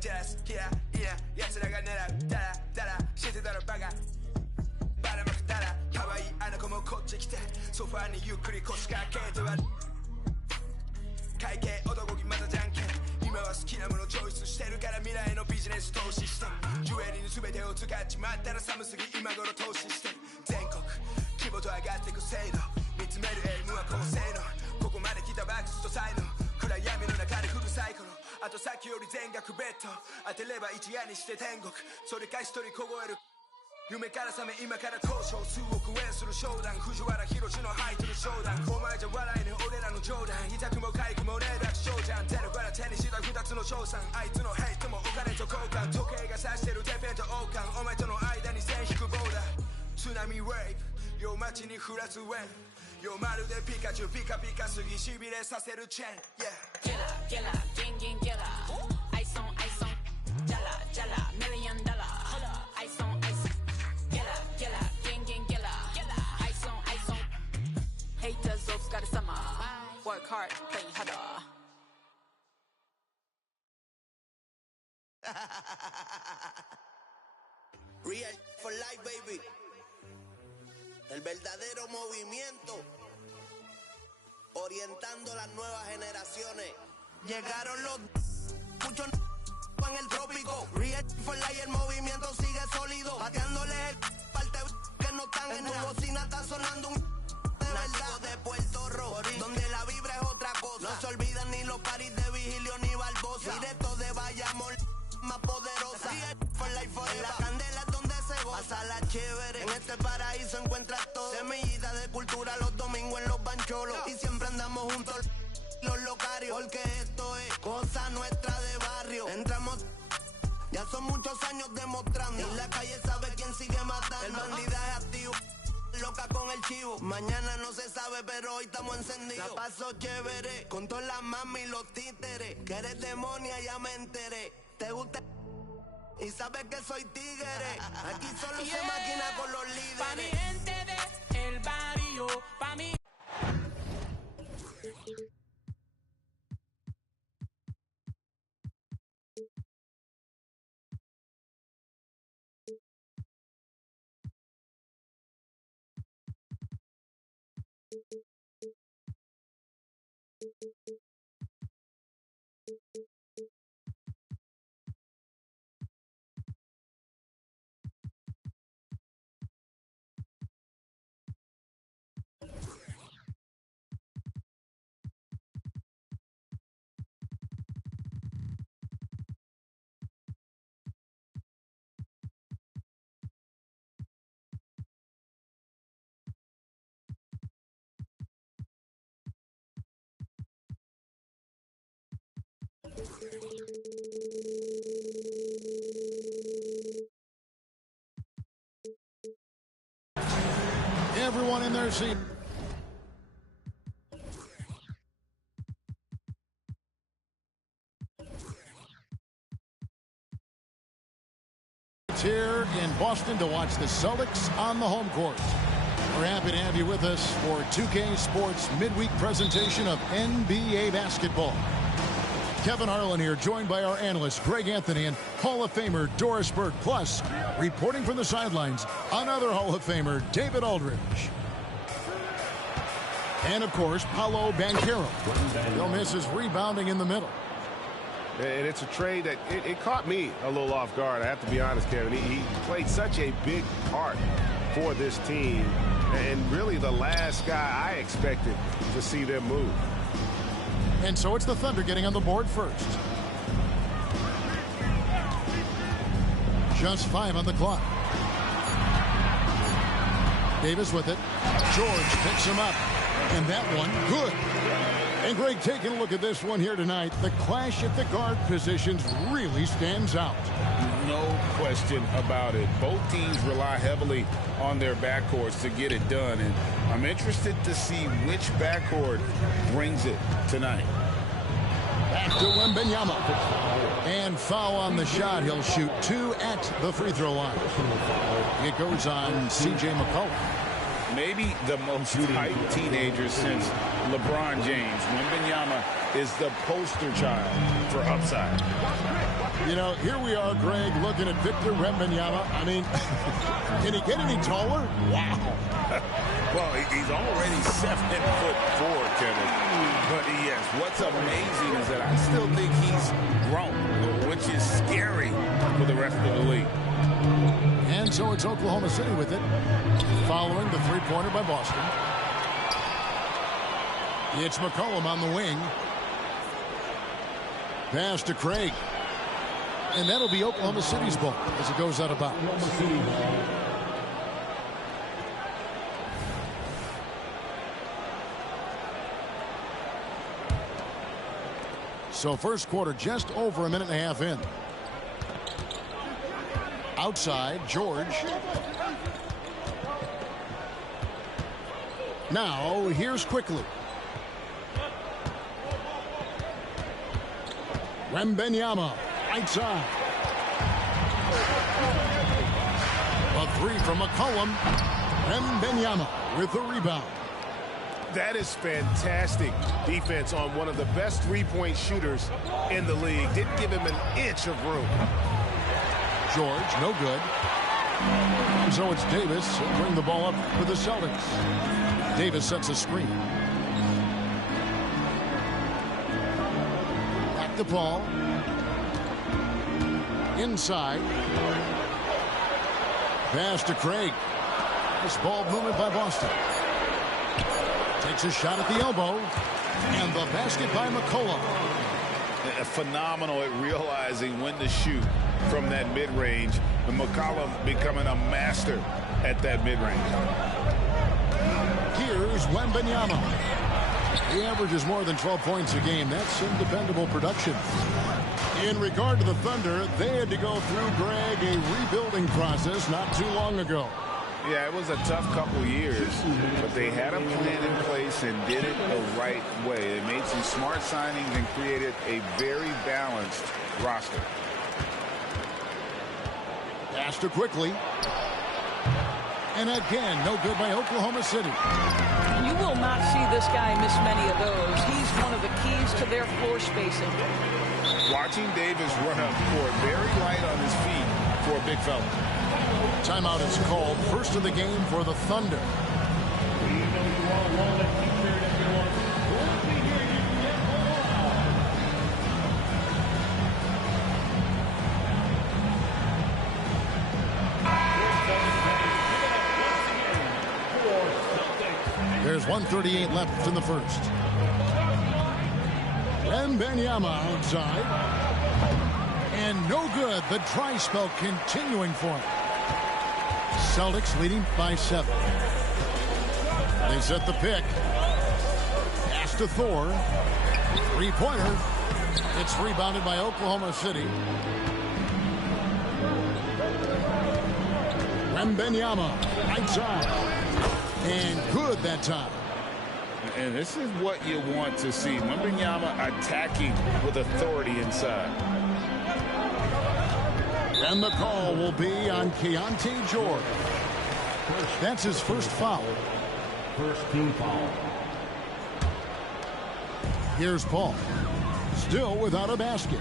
jealous 기야 이야 야채라가 내라 따라 시대대로 박아 바람을 따라 하와이 안에 고모 코치 기대 소파니 유크리 코스가게 되와 갈게 얻어보기 맞아지 않게 이마와 스키나무로 조이스 시대를 가라 미라의 노 비즈니스 도 시스템 주애리는 수배되어 두같지만 따라 사무쓰기 이마고로 도 시스템 땡콕 키보드 아가테 쿠세이노 미트메르 에이 무아 코세이노 고고만의 기타 박스도 사이노 쿠라야미 누나 가리 후루 사이코로 아또 사키 요리 젠가 쿠베토 아텔레바 이지아니 시대 땡콕 소리까지 스토리 코고에르夢から覚め今から交渉数億円する商談藤原宏のハイトの商談お前じゃ笑えぬ俺らの冗談痛くも痒くもねえ楽勝じゃん手のから手にした二つの賞賛あいつのヘイトもお金と交換時計が指してるてっぺんと王冠お前との間に線引くボーダー津波ウェイブ夜街に降らずウェイブ夜まるでピカチュウピカピカすぎしびれさせるチェーン Yeah Killer gang gang killer ice on jala jala $1 million ice on Killer, gang, killer. Ice on. Haters of got a summer. Work hard, play harder. Real for life, baby. El verdadero movimiento. Orientando las nuevas generaciones. Llegaron los muchos en el trópico. Real for life, el movimiento sigue sólido. Pateándole el parte que no están en tu bocina está sonando un de verdad de Puerto Rico, donde la vibra es otra cosa. No se olvidan ni los paris de Vigilio ni Barbosa. Directo de Bayamón, más poderosa. Real for life forever. La candela es donde se goza. Pasa la chévere. En este paraíso encuentras todo. Semillita de cultura los domingos en los bancholos. Y siempre andamos juntos los locarios. Porque esto es cosa nuestra de barrio. Entramos. Ya son muchos años demostrando. Y la calle sabe quién sigue matando. El bandidaje activo, loca con el chivo. Mañana no se sabe, pero hoy estamos encendidos. La paso chévere, con todas las mami y los títeres. Que eres demonia, ya me enteré. Te gusta y sabes que soy tigre. Aquí solo se maquina con los líderes. Pa' mi gente del barrio, pa' mi... Everyone in their seat. Here in Boston to watch the Celtics on the home court. We're happy to have you with us for 2K Sports midweek presentation of NBA basketball. Kevin Harlan here, joined by our analyst Greg Anthony and Hall of Famer Doris Burke. Plus, reporting from the sidelines, another Hall of Famer, David Aldridge. And, of course, Paolo Banchero. He'll miss his rebounding in the middle. And it's a trade that it caught me a little off guard, I have to be honest, Kevin. He played such a big part for this team, and really the last guy I expected to see them move. And so it's the Thunder getting on the board first. Just 5 on the clock. Davis with it. George picks him up. And that one, good. And Greg, taking a look at this one here tonight, the clash at the guard positions really stands out. No question about it. Both teams rely heavily on their backcourts to get it done. And I'm interested to see which backcourt brings it tonight. Back to Wembanyama. And foul on the shot. He'll shoot 2 at the free throw line. It goes on C.J. McCollum. Maybe the most hyped teenager since LeBron James. Wembanyama is the poster child for upside. You know, here we are, Greg, looking at Victor Wembanyama. I mean, can he get any taller? Wow. Well, he's already 7'4", Kevin. But yes, what's amazing is that I still think he's grown, which is scary for the rest of the league. And so it's Oklahoma City with it, following the three-pointer by Boston. It's McCollum on the wing. Pass to Craig. And that'll be Oklahoma City's ball as it goes out of bounds. So first quarter just over a minute and a half in. Outside, George. Now, here's Quickly. Wembanyama, right side. A three from McCollum. Wembanyama with the rebound. That is fantastic defense on one of the best three-point shooters in the league. Didn't give him an inch of room. George, no good. And so it's Davis. He'll bring the ball up for the Celtics. Davis sets a screen. Back to Paul. Inside. Pass to Craig. This ball movement by Boston. Takes a shot at the elbow. And the basket by McCollum. Phenomenal at realizing when to shoot from that mid-range. And McCollum becoming a master at that mid-range. Here's Wembanyama. He averages more than 12 points a game. That's some dependable production. In regard to the Thunder, they had to go through, Greg, a rebuilding process not too long ago. Yeah, it was a tough couple years, but they had a plan in place and did it the right way. They made some smart signings and created a very balanced roster. Pass to Quickly. And again, no good by Oklahoma City. You will not see this guy miss many of those. He's one of the keys to their floor spacing. Watching Davis run up court, very light on his feet for a big fella. Timeout is called. First of the game for the Thunder. There's 1:38 left in the first. Wembanyama outside. And no good. The dry spell continuing for him. Celtics leading by 7. They set the pick. Pass to Thor. Three-pointer. It's rebounded by Oklahoma City. Wembanyama, right side. And good that time. And this is what you want to see. Wembanyama attacking with authority inside. And the call will be on Keontae George. That's his first foul. First team foul. Here's Paul. Still without a basket.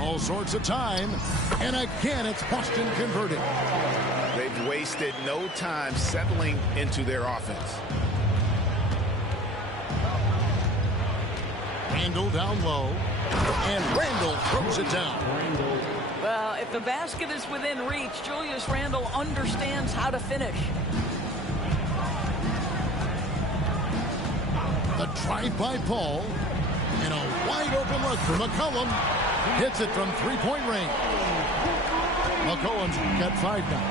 All sorts of time. And again, it's Boston converting. They've wasted no time settling into their offense. Randle down low. And Randle throws it down. Well, if the basket is within reach, Julius Randle understands how to finish. The drive by Paul. And a wide open look for McCollum. Hits it from three-point range. McCollum's got 5 now.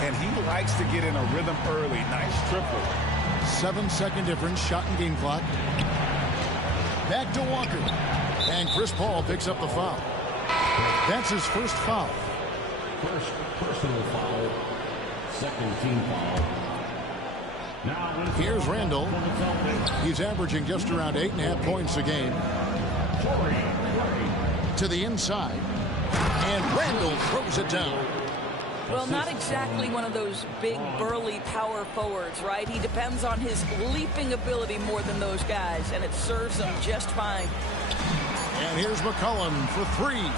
And he likes to get in a rhythm early. Nice triple. 7-second difference, shot and game clock. Back to Walker. And Chris Paul picks up the foul. That's his first foul. First personal foul. Second team foul. Now here's Randle. He's averaging just around 8.5 points a game. To the inside. And Randle throws it down. Well, not exactly one of those big, burly power forwards, right? He depends on his leaping ability more than those guys, and it serves him just fine. And here's McCollum for three.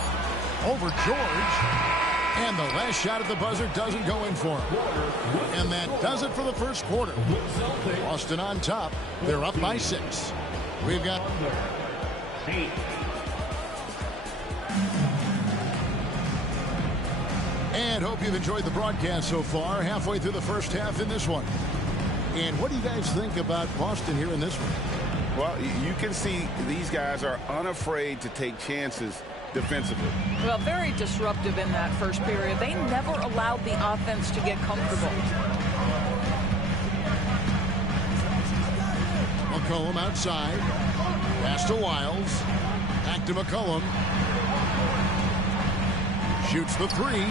Over George. And the last shot at the buzzer doesn't go in for him. And that does it for the first quarter. Boston on top. They're up by 6. We've got... And hope you've enjoyed the broadcast so far. Halfway through the first half in this one. And what do you guys think about Boston here in this one? Well, you can see these guys are unafraid to take chances defensively. Well, very disruptive in that first period. They never allowed the offense to get comfortable. McCollum outside. Pass to Wiles. Back to McCollum. Shoots the three.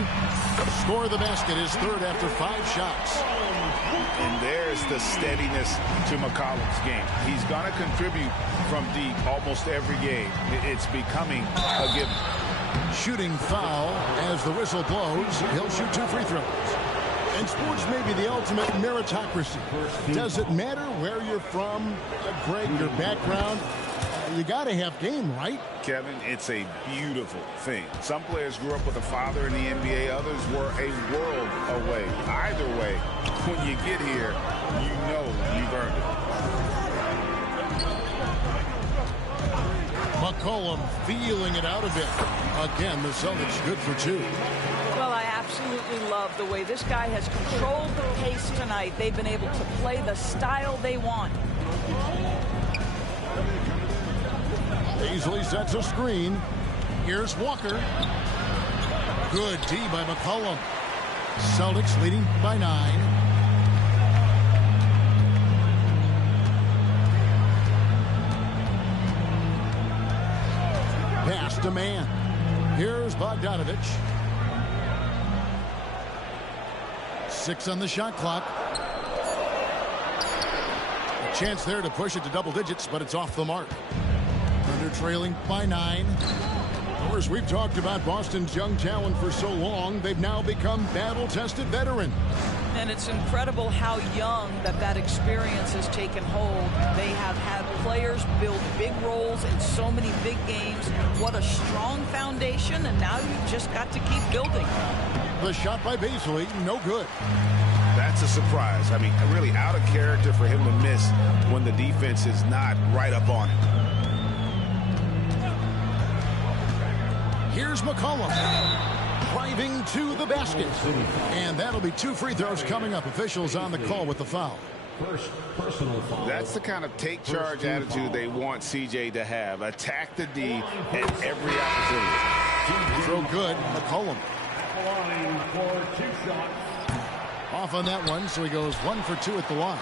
Score the basket, his third after 5 shots. And there's the steadiness to McCollum's game. He's going to contribute from deep almost every game. It's becoming a given. Shooting foul as the whistle blows. He'll shoot 2 free throws. And sports may be the ultimate meritocracy. Does it matter where you're from, Greg, your background? You got to have game, right? Kevin, it's a beautiful thing. Some players grew up with a father in the NBA. Others were a world away. Either way, when you get here, you know you've earned it. McCollum feeling it out a bit. Again, the Celtics good for 2. Well, I absolutely love the way this guy has controlled the pace tonight. They've been able to play the style they want. Beasley sets a screen. Here's Walker. Good D by McCollum. Celtics leading by 9. Pass to man. Here's Bogdanovich. 6 on the shot clock. A chance there to push it to double digits, but it's off the mark. Thunder trailing by 9. Of course, we've talked about Boston's young talent for so long. They've now become battle-tested veterans. And it's incredible how young that experience has taken hold. They have had players build big roles in so many big games. What a strong foundation, and now you've just got to keep building. The shot by Beasley, no good. That's a surprise. I mean, really out of character for him to miss when the defense is not right up on it. Here's McCollum driving to the basket. And that'll be 2 free throws coming up. Officials on the call with the foul. First personal foul. That's the kind of take charge attitude they want CJ to have. Attack the D at every opportunity. Throw good. McCollum Line for 2 shots. off on that one, so he goes 1 for 2 at the line.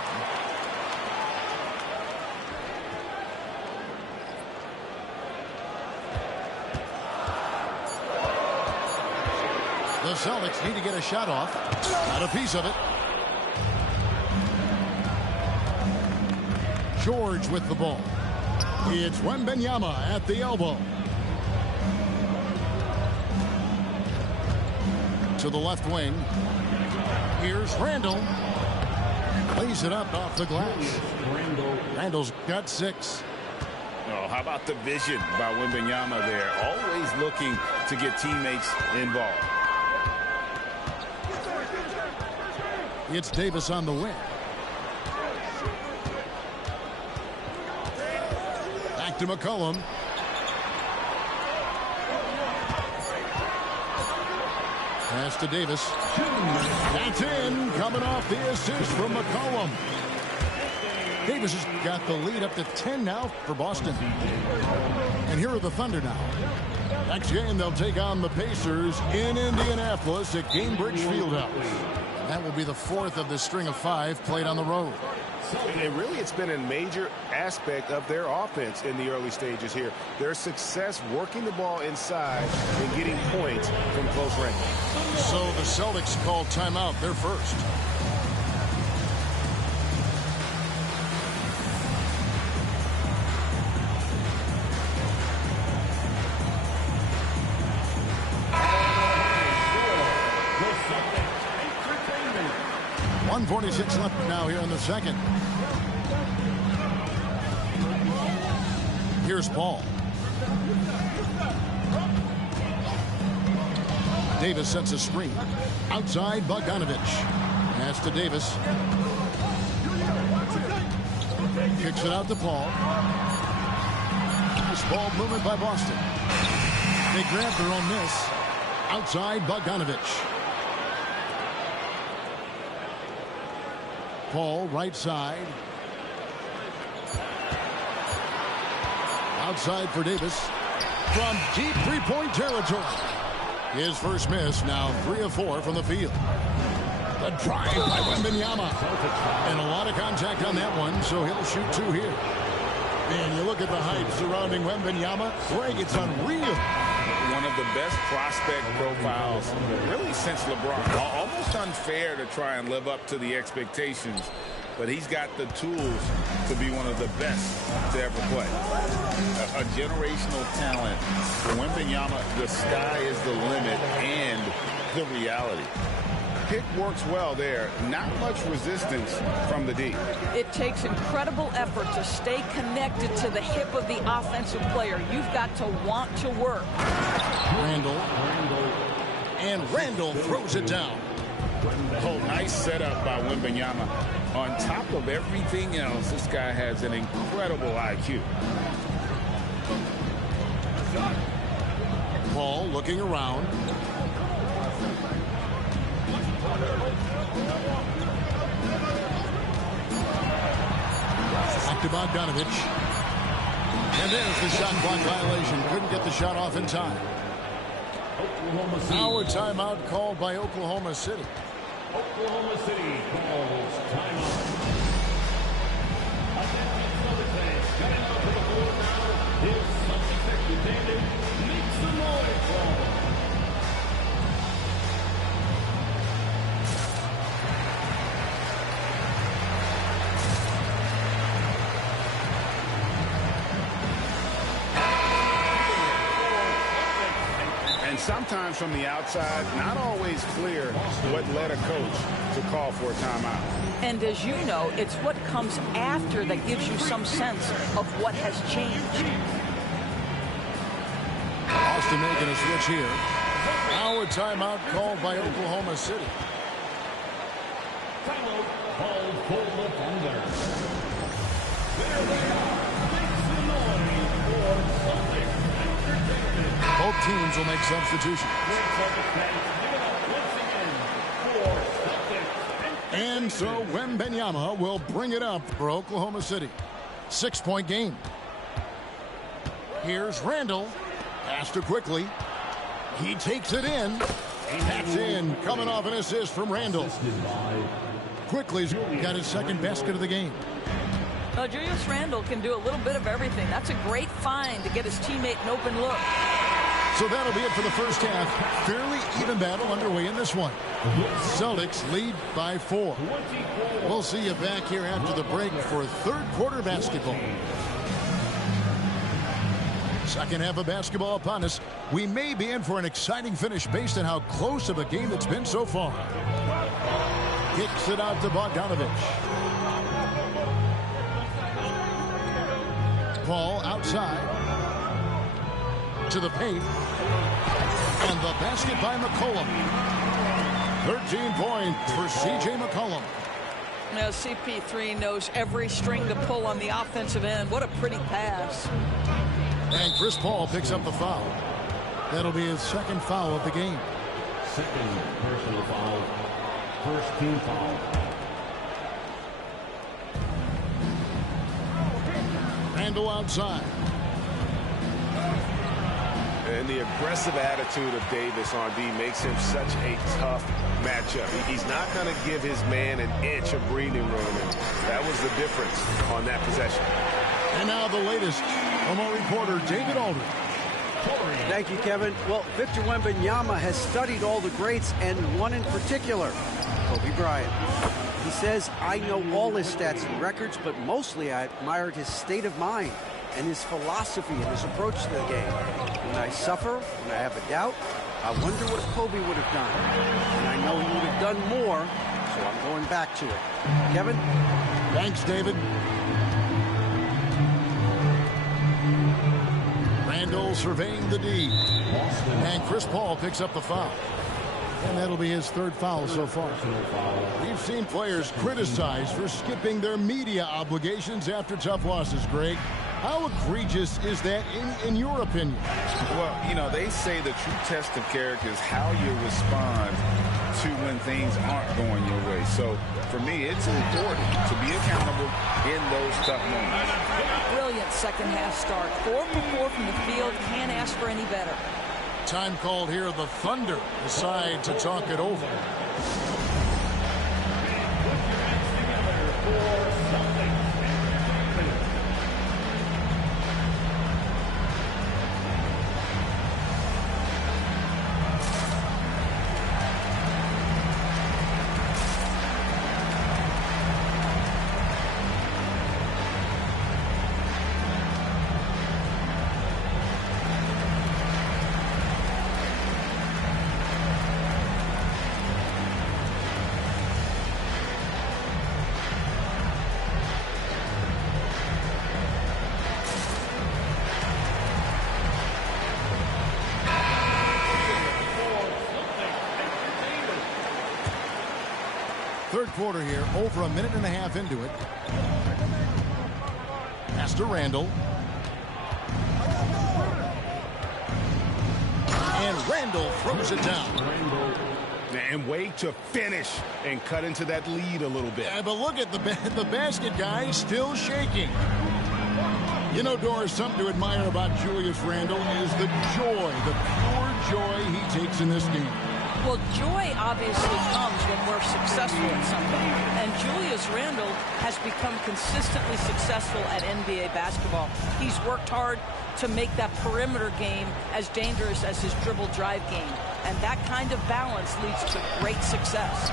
The Celtics need to get a shot off. Not a piece of it. George with the ball. It's Wembanyama at the elbow. To the left wing. Here's Randall. Lays it up off the glass. Randall's got 6. Oh, how about the vision by Wembanyama there? Always looking to get teammates involved. It's Davis on the wing. Back to McCollum. Pass to Davis. That's in. Coming off the assist from McCollum. Davis has got the lead up to 10 now for Boston. And here are the Thunder now. Next game, they'll take on the Pacers in Indianapolis at Gainbridge Fieldhouse. That will be the 4th of the string of 5 played on the road. It's been a major aspect of their offense in the early stages here. Their success working the ball inside and getting points from close range. So the Celtics call timeout. They're first. 1:46 left now here in the second. Here's Paul. Davis sets a screen. Outside, Bogdanovich. Pass to Davis. Kicks it out to Paul. Nice ball movement by Boston. They grab their own miss. Outside, Bogdanovich. Paul, right side. Outside for Davis. From deep three-point territory. His first miss, now 3 of 4 from the field. The drive by Wembanyama. And a lot of contact on that one, so he'll shoot 2 here. And you look at the hype surrounding Wembanyama. Greg, it's unreal. One of the best prospect profiles, really, since LeBron. Almost unfair to try and live up to the expectations, but he's got the tools to be one of the best to ever play. A generational talent. For Wembanyama, the sky is the limit and the reality. Pick works well there. Not much resistance from the D. It takes incredible effort to stay connected to the hip of the offensive player. You've got to want to work. Randall. And Randall throws it down. Oh, nice setup by Wembanyama. On top of everything else, this guy has an incredible IQ. Paul looking around. Back to Bogdanovich. And there's the shot clock violation. Couldn't get the shot off in time. Now a timeout called by Oklahoma City. Oklahoma City calls timeout. Coming out to the floor now is substitute David. Make some noise for him. And sometimes from the outside, not always clear what led a coach to call for a timeout. And as you know, it's what comes after that gives you some sense of what has changed. Boston making a switch here. Now a timeout called by Oklahoma City. Timeout called for the Thunder. There they are. Make some noise for Celtics Entertainment. Both teams will make substitutions. And so Wembanyama will bring it up for Oklahoma City. 6-point game. Here's Randall. Pass to Quickly. He takes it in. That's in. Coming off an assist from Randall. Quickly's got his second basket of the game. Julius Randall can do a little bit of everything. That's a great find to get his teammate an open look. So that'll be it for the first half. Fairly even battle underway in this one. Celtics lead by 4. We'll see you back here after the break for third quarter basketball. Second half of basketball upon us. We may be in for an exciting finish based on how close of a game it's been so far. Kicks it out to Bogdanovich. Paul outside. To the paint. And the basket by McCollum. 13 points for C.J. McCollum. Now CP3 knows every string to pull on the offensive end. What a pretty pass. And Chris Paul picks up the foul. That'll be his second foul of the game. Second personal foul. First team foul. Randall outside. And the aggressive attitude of Davis on D makes him such a tough matchup. He's not going to give his man an inch of breathing room. And that was the difference on that possession. And now the latest from our reporter, David Aldridge. Thank you, Kevin. Well, Victor Wembanyama has studied all the greats, and one in particular, Kobe Bryant. He says, I know all his stats and records, but mostly I admired his state of mind and his philosophy and his approach to the game. When I suffer, when I have a doubt, I wonder what Kobe would have done. And I know he would have done more, so so I'm going back to it. Kevin? Thanks, David. Randall surveying the D. And Chris Paul picks up the foul. And that'll be his third foul so far. We've seen players criticized for skipping their media obligations after tough losses, Greg. How egregious is that in your opinion? Well, you know, they say the true test of character is how you respond to when things aren't going your way. So, for me, it's important to be accountable in those tough moments. Brilliant second-half start. 4 for 4 from the field. Can't ask for any better. Time called here. The Thunder decide to talk it over. Third quarter here, over a minute and a half into it. Pass to Randall. And Randall throws it down. And wait to finish and cut into that lead a little bit. Yeah, but look at the basket guy still shaking. You know, Doris, something to admire about Julius Randall is the joy, the pure joy he takes in this game. Well, joy obviously comes when we're successful at something. And Julius Randall has become consistently successful at NBA basketball. He's worked hard to make that perimeter game as dangerous as his dribble drive game. And that kind of balance leads to great success.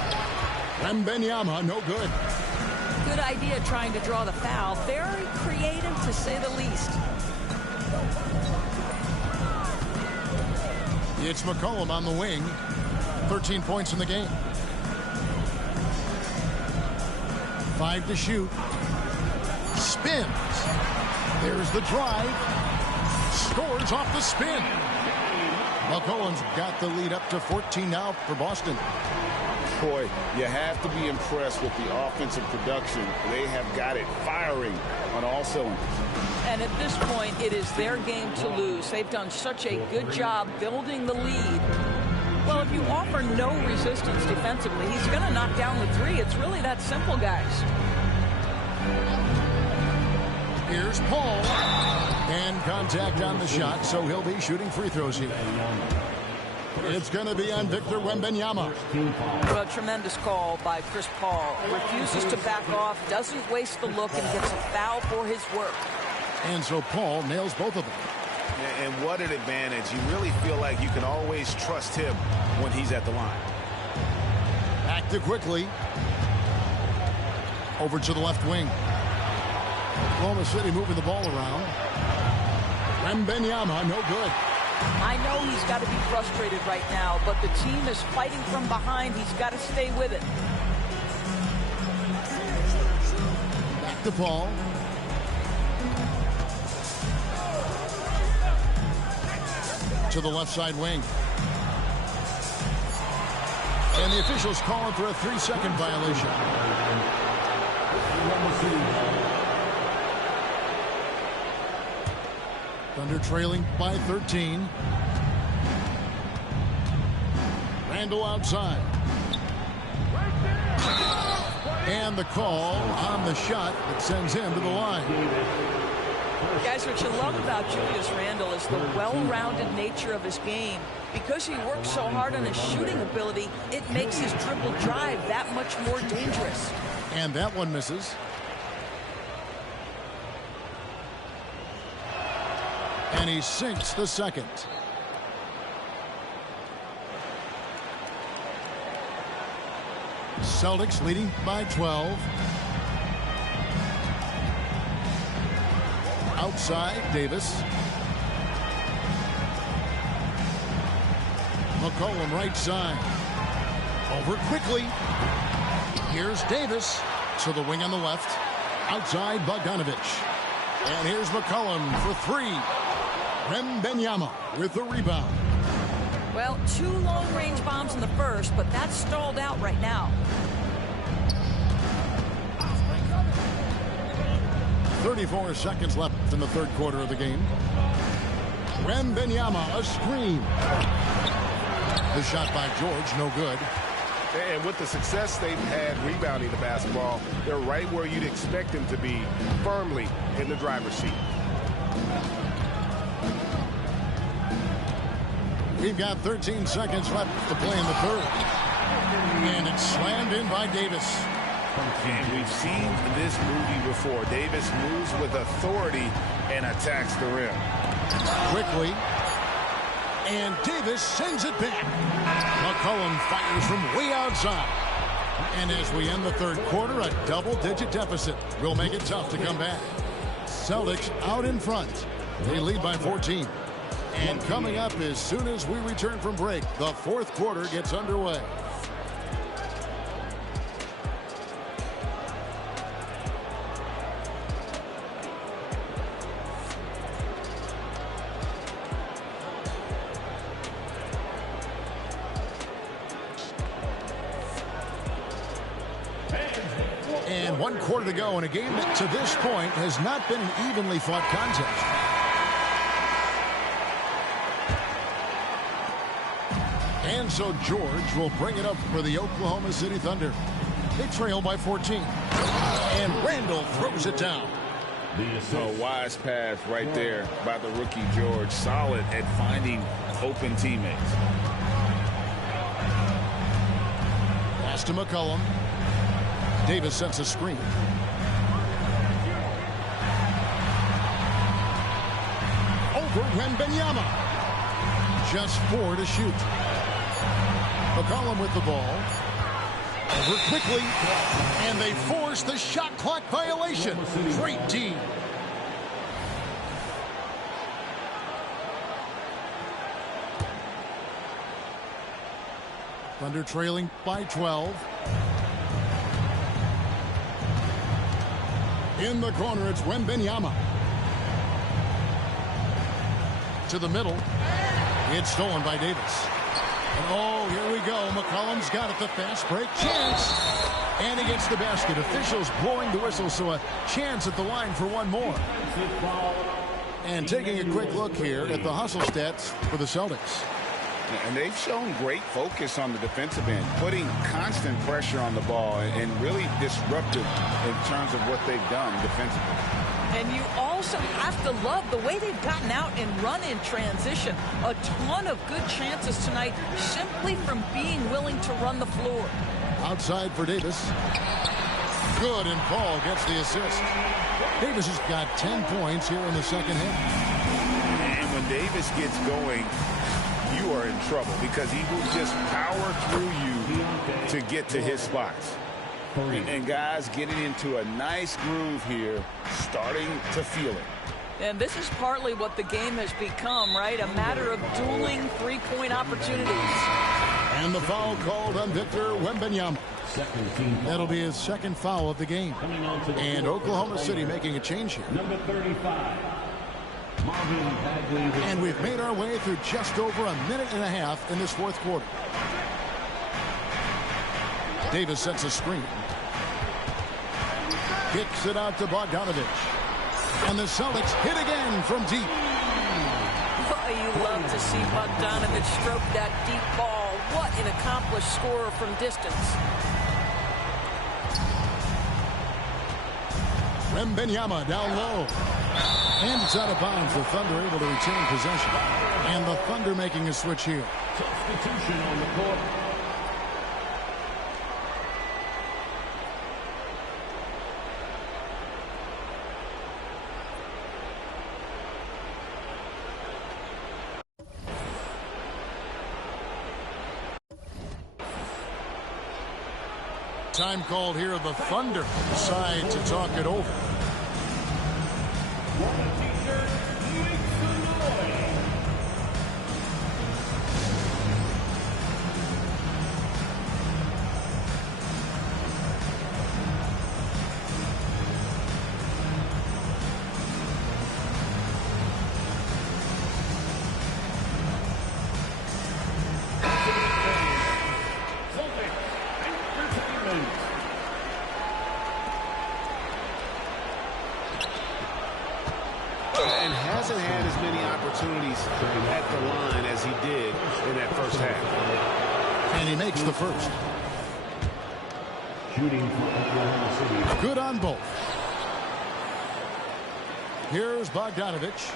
Wembanyama, no good. Good idea trying to draw the foul. Very creative, to say the least. It's McCollum on the wing. 13 points in the game. 5 to shoot. Spins. There's the drive. Scores off the spin. McCollum's got the lead up to 14 now for Boston. Boy, you have to be impressed with the offensive production. They have got it firing on all cylinders. And at this point, it is their game to lose. They've done such a good job building the lead. Well, if you offer no resistance defensively, he's going to knock down the three. It's really that simple, guys. Here's Paul. And contact on the shot, so he'll be shooting free throws here. It's going to be on Victor Wembanyama. Well, a tremendous call by Chris Paul. Refuses to back off, doesn't waste the look, and gets a foul for his work. And so Paul nails both of them. And what an advantage. You really feel like you can always trust him when he's at the line. Back to quickly. Over to the left wing. Oklahoma City moving the ball around. Wembanyama, no good. I know he's got to be frustrated right now, but the team is fighting from behind. He's got to stay with it. Back to Paul. To the left side wing. And the officials calling for a 3-second violation. Thunder trailing by 13. Randall outside. And the call on the shot that sends him to the line. Guys, what you love about Julius Randall is the well-rounded nature of his game. Because he works so hard on his shooting ability, it makes his dribble drive that much more dangerous. And that one misses. And he sinks the second. Celtics leading by 12. Outside, Davis. McCollum right side. Over quickly. Here's Davis to the wing on the left. Outside Bogdanovich. And here's McCollum for three. Wembanyama with the rebound. Well, 2 long-range bombs in the first, but that's stalled out right now. 34 seconds left in the third quarter of the game. Wembanyama, a screen. The shot by George, no good. And with the success they've had rebounding the basketball, they're right where you'd expect them to be, firmly in the driver's seat. We've got 13 seconds left to play in the third. And it's slammed in by Davis. And we've seen this movie before. Davis moves with authority and attacks the rim. Quickly. And Davis sends it back. McCollum fires from way outside. And as we end the third quarter, a double-digit deficit will make it tough to come back. Celtics out in front. They lead by 14. And coming up as soon as we return from break, the fourth quarter gets underway. And 1 quarter to go in a game that to this point has not been an evenly fought contest. And so George will bring it up for the Oklahoma City Thunder. They trail by 14. And Randall throws it down. A wise pass right there by the rookie George. Solid at finding open teammates. Pass to McCollum. Davis sets a screen. Over Wembanyama. Just 4 to shoot. McCollum with the ball. Over quickly. And they force the shot clock violation. Great D. Thunder trailing by 12. In the corner, it's Wembanyama. To the middle. It's stolen by Davis. And oh, here we go. McCollum's got it. The fast break chance. And he gets the basket. Officials blowing the whistle, so a chance at the line for one more. And taking a quick look here at the hustle stats for the Celtics. And they've shown great focus on the defensive end, putting constant pressure on the ball and really disruptive in terms of what they've done defensively. And you also have to love the way they've gotten out and run in transition. A ton of good chances tonight simply from being willing to run the floor. Outside for Davis. Good, and Paul gets the assist. Davis has got 10 points here in the second half. And when Davis gets going, you are in trouble because he will just power through you to get to his spots. And guys getting into a nice groove here, starting to feel it. And this is partly what the game has become, right? A matter of dueling three-point opportunities. And the foul called on Victor Wembanyama. That'll be his second foul of the game. And Oklahoma City making a change here. Number 35. And we've made our way through just over a minute and a half in this fourth quarter. Davis sets a screen. Kicks it out to Bogdanovich. And the Celtics hit again from deep. Oh, you love to see Bogdanovich stroke that deep ball. What an accomplished scorer from distance. Wembanyama down low. And it's out of bounds. The Thunder able to retain possession. And the Thunder making a switch here. Substitution on the court. Time called here. The Thunder decide to talk it over. opportunities at the line as he did in that first half. And he makes the first. Shooting for Oklahoma City. Good on both. Here's Bogdanovich.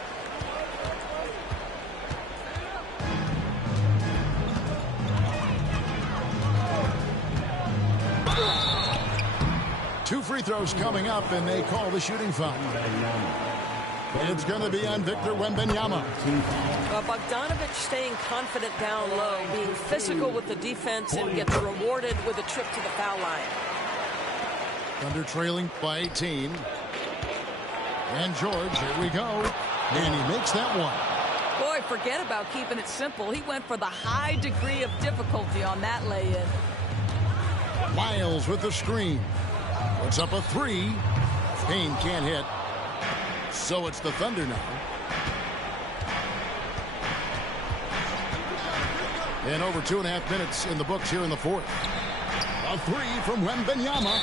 Two free throws coming up, and they call the shooting foul. It's going to be on Victor Wembanyama. Bogdanovich staying confident down low, being physical with the defense, and gets rewarded with a trip to the foul line. Thunder trailing by 18. And George, here we go. And he makes that one. Boy, forget about keeping it simple. He went for the high degree of difficulty on that lay-in. Miles with the screen. Puts up a three. Payne can't hit. So it's the Thunder now. And over 2.5 minutes in the books here in the fourth. A three from Wembanyama.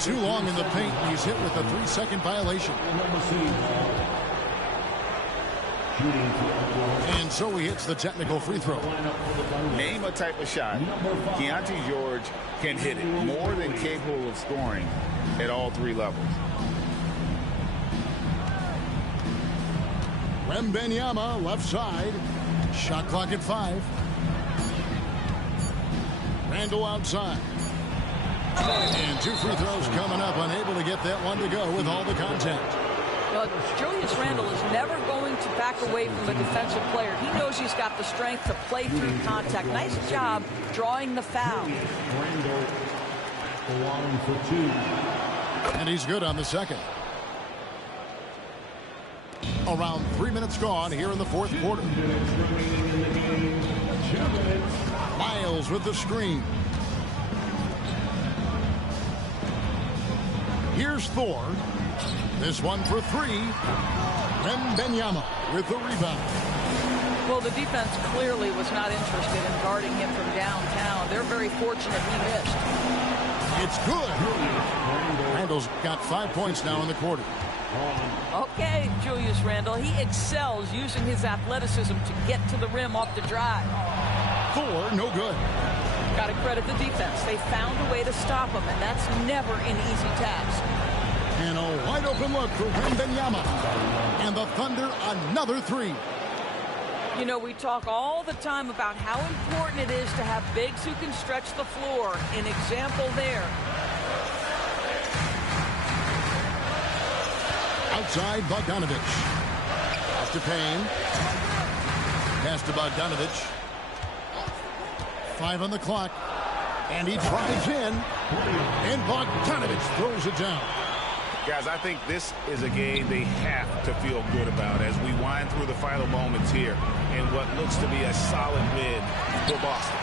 Too long in the paint. He's hit with a 3-second violation. And so he hits the technical free throw. Name a type of shot Keontae George can hit it. More than capable of scoring at all three levels. Wembanyama left side. Shot clock at 5. Randall outside. And two free throws coming up. Unable to get that one to go with all the contact. Julius Randle is never going to back away from a defensive player. He knows he's got the strength to play through contact. Nice job drawing the foul. Randle along for 2. And he's good on the second. Around 3 minutes gone here in the fourth quarter. 2 minutes remaining in the game. 2 minutes. Miles with the screen. Here's Thor. This one for 3. Wembanyama with the rebound. Well, the defense clearly was not interested in guarding him from downtown. They're very fortunate he missed. It's good. Randle's got 5 points now in the quarter. Okay, Julius Randle. He excels using his athleticism to get to the rim off the drive. Thor, no good. Got to credit the defense. They found a way to stop him, and that's never an easy task. And a wide open look for Wembanyama. And the Thunder another 3. You know, we talk all the time about how important it is to have bigs who can stretch the floor. An example there. Outside Bogdanovich. Pass to Payne. Pass to Bogdanovich. 5 on the clock. And he drives in. And Bogdanovich throws it down. Guys, I think this is a game they have to feel good about as we wind through the final moments here in what looks to be a solid win for Boston.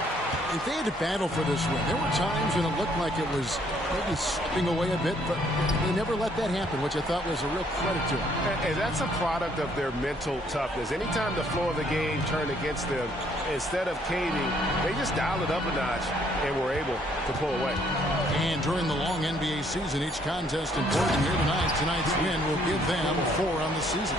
If they had to battle for this win, there were times when it looked like it was maybe slipping away a bit, but they never let that happen, which I thought was a real credit to them. And that's a product of their mental toughness. Anytime the flow of the game turned against them, instead of caving, they just dialed it up a notch and were able to pull away. And during the long NBA season, each contest important here tonight. Tonight's win will give them 4 on the season.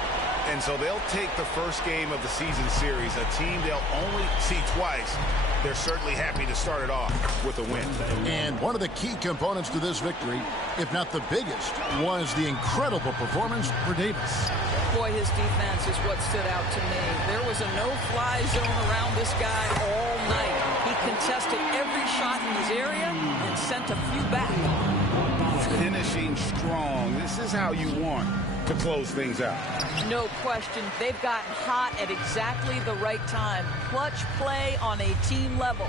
And so they'll take the first game of the season series, a team they'll only see twice. They're certainly happy to start it off with a win. And one of the key components to this victory, if not the biggest, was the incredible performance for Davis. Boy, his defense is what stood out to me. There was a no-fly zone around this guy all night. He contested every shot in his area and sent a few back. Finishing strong. This is how you want to close things out. No question. They've gotten hot at exactly the right time. Clutch play on a team level.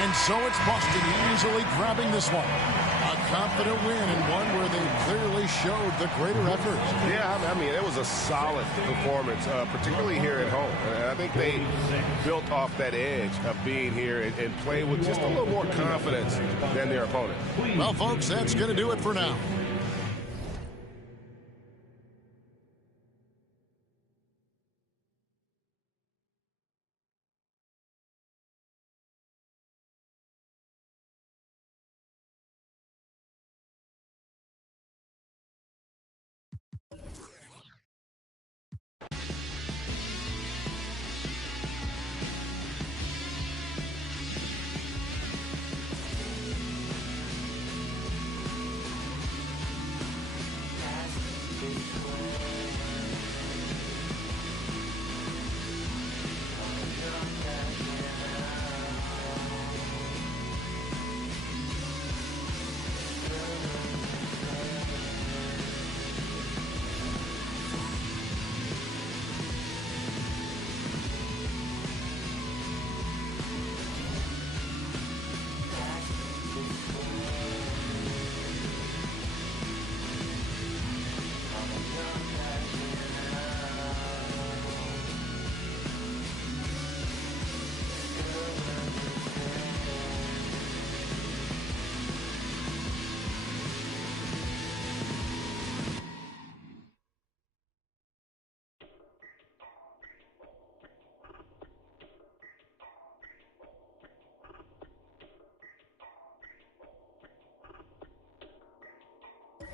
And so it's Boston easily grabbing this one. A confident win and one where they clearly showed the greater effort. Yeah, I mean, it was a solid performance, particularly here at home. And I think they built off that edge of being here and play with just a little more confidence than their opponent. Well, folks, that's going to do it for now.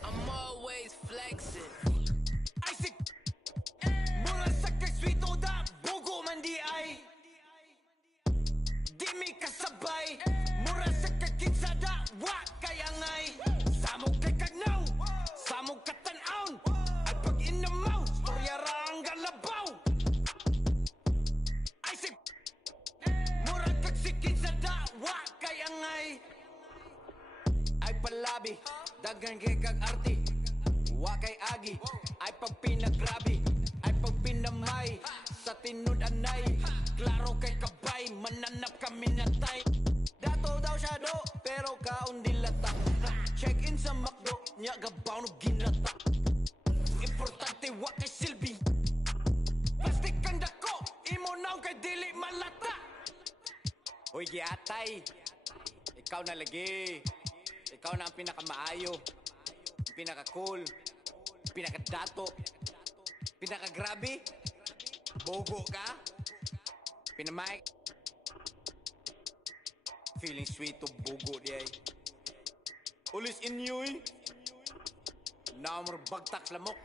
I'm always flexing. Isaac, mula sa kaswito da bugo man di ay. Di mi kasabay, mura sa kakinsada wa kayangay. Samog kay kagnaw, samog katanaon. At pag inamaw, storya ra ang galabaw. Isaac, mura kag sikinsada wa kayangay. Ay palabi, dagan kay kag arti. Wa kay agi, ay pagpinagrabi, ay pagpinamay. Sa tinud anay, klaro kay kabay, mananap kami natay. Dato daw siya do, pero kaon dilata. Check-in sa McDo, nya gabaw no ginata. Importante wa kay silbi. Plastic kang dako, imo naw kay dili malata. Hoy giatay, ikaw na lagi. Ikaw na ang pinakamaayo, pinaka-cool, pinaka-dato, pinaka-grabe, bogo ka, pinamay. Feeling sweet to bogo di ay. Ulis inyo eh. Naamor bagtak lamok.